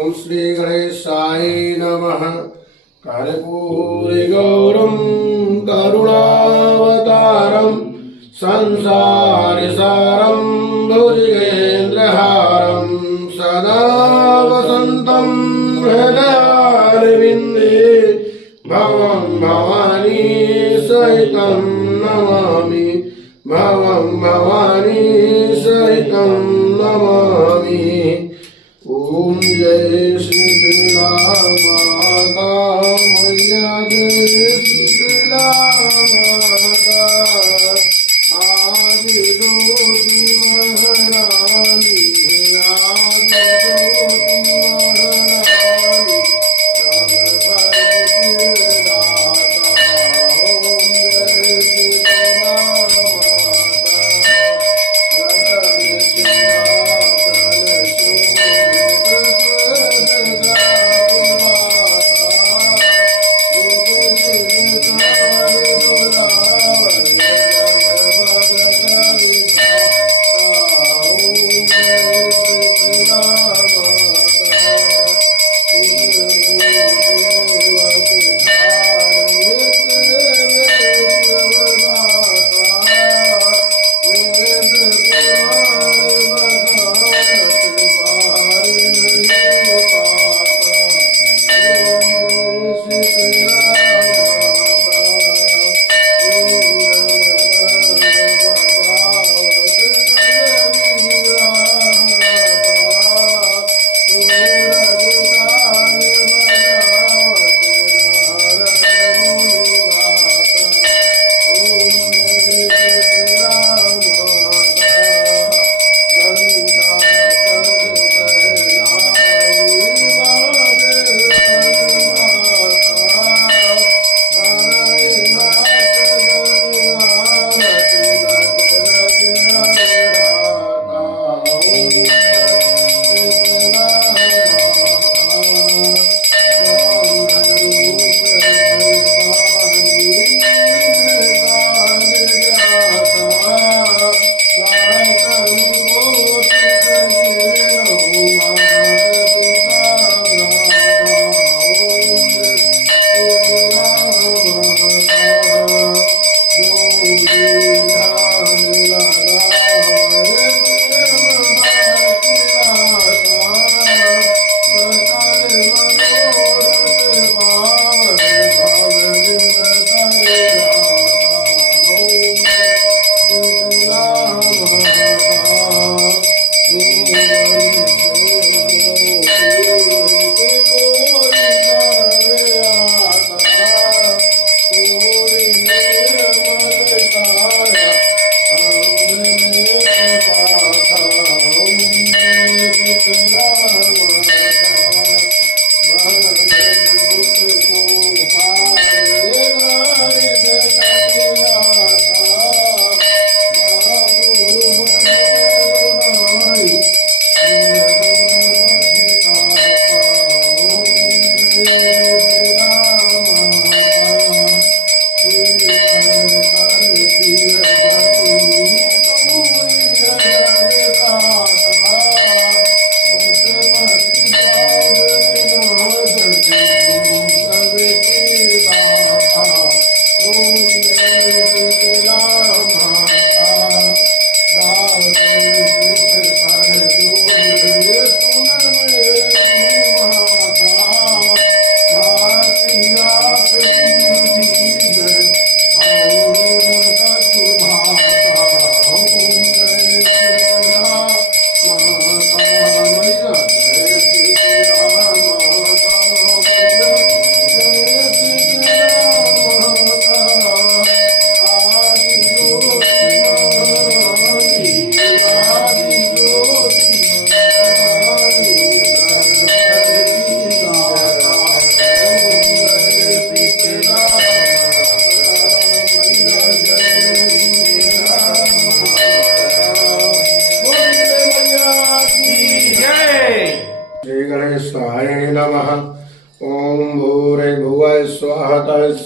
ओम श्री गणेशाय नमः। कर्पूरगौरं करुणावतारं संसारसारं भुजगेन्द्रहारं सदा वसन्तं हृदयारविन्दे भवं भवानी सहितं नमामि। भवं भवानी सहितं नमामि। ओम जय शीतला माता मैया जय शीतला माता। आदि ज्योति महारानी आदि ज्योति महारानी सर्वभक्तिदाता। ओम जय शीतला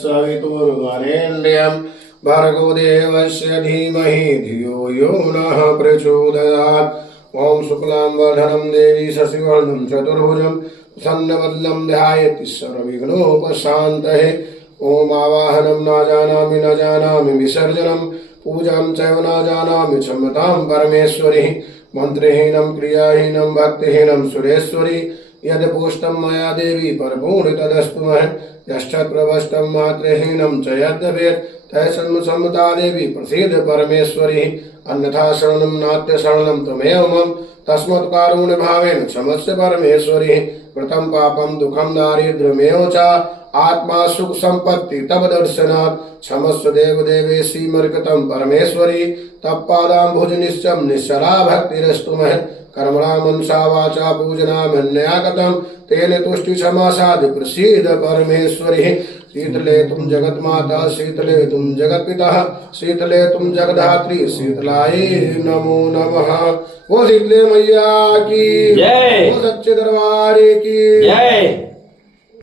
सवितुर्वरेण्यं भर्गो देवस्य धीमहि धियो यो नः प्रचोदयात्। ओम शुक्लांबरधरं देवी शशिवर्णं चतुर्भुजं प्रसन्नवदनं ध्यायति सर्वविघ्नोपशान्तये। ओम आवाहनं न जानामि विसर्जनं पूजां चैव न जानामि क्षमतां परमेश्वरी। मंत्रहीनं क्रियाहीनं भक्तिहीनं सुरेश्वरी। यद् पुष्टं मया देवी परिपूर्ण तदस्तु महे। यश्चक्रवष्टं मात्रहीनं च यद्भवेत् तैसन्मसम्मता देवी प्रसीद परमेश्वरी। अन्यथा शरणं नात्य शरणं त्वमेव मम तस्मत् कारुण्य भावेन क्षमस्व परमेश्वरी। कृतं पापं दुःखं दारिद्र्यमेव च आत्मा सुख संपत्ति तब दर्शनात् क्षमस्व देव देवेशी मर्कतं परमेश्वरी। तत्पादाम्भुज निश्चम निश्चला भक्तिरस्तु महे। कर्मणा मनसा वाचा पूजनामन्या कथं तेन तुष्टि क्षमा साधु प्रसीद परमेश्वरी। शीतले तुम जगत माता शीतले तुम जगत पिता शीतले तुम जगधात्री शीतलाय नमो नमः। वो शीतले मैया की जय। वो सच्चे दरबार की जय।